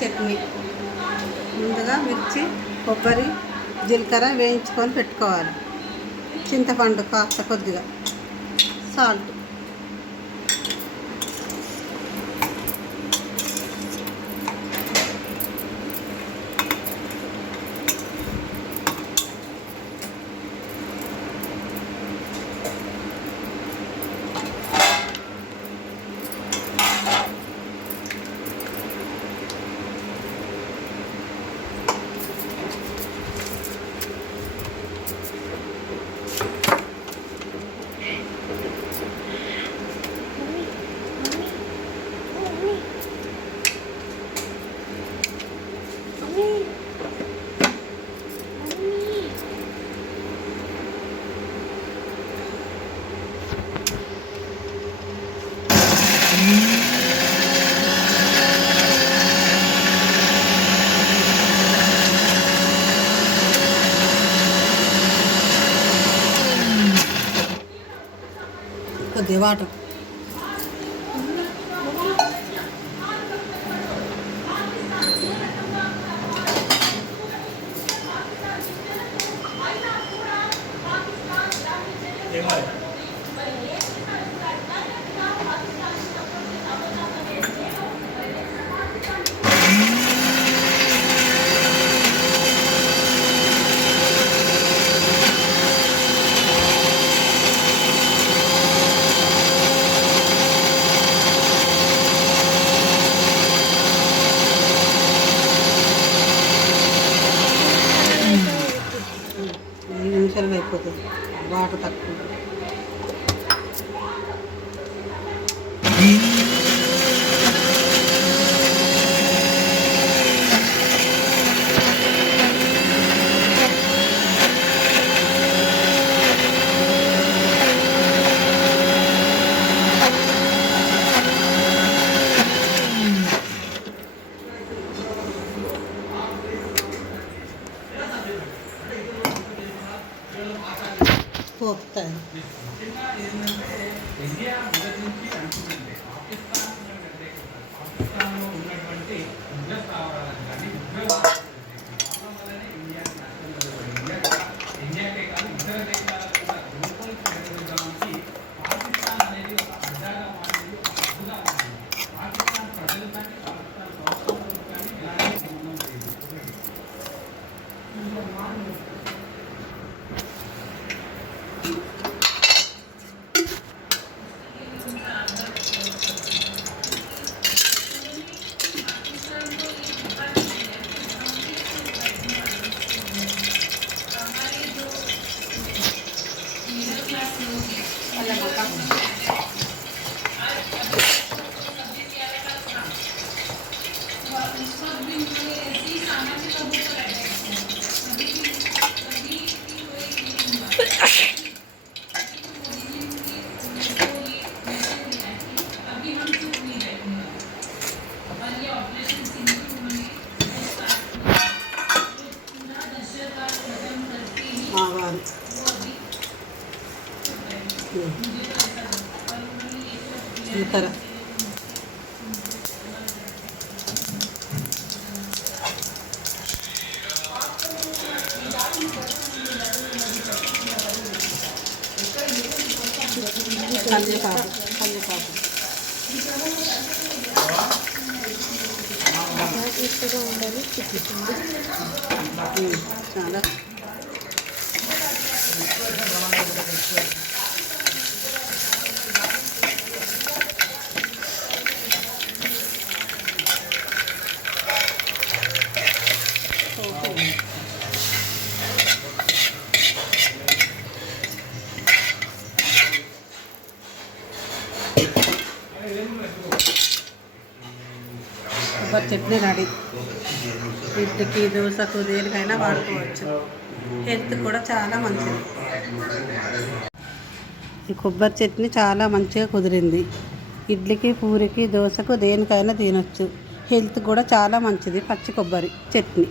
చట్నీ. ముందుగా మిర్చి, కొబ్బరి, జీలకర్ర వేయించుకొని పెట్టుకోవాలి. చింతపండు కాస్త కొద్దిగా, సాల్ట్. కొద్దిగా వాటర్. నిమిషాలు అయిపోతుంది, వాటర్ తక్కువ. పోతాయి. జీలకర్ర, కరివేపాకు చాలా కొబ్బరి చట్నీ రెడీ. ఇడ్లీకి, దోశకు, దేనికైనా వాడుకోవచ్చు. హెల్త్ కూడా చాలా మంచిది. ఈ కొబ్బరి చట్నీ చాలా మంచిగా కుదిరింది. ఇడ్లీకి, పూరికి, దోశకు, దేనికైనా తినొచ్చు. హెల్త్ కూడా చాలా మంచిది పచ్చి కొబ్బరి చట్నీ.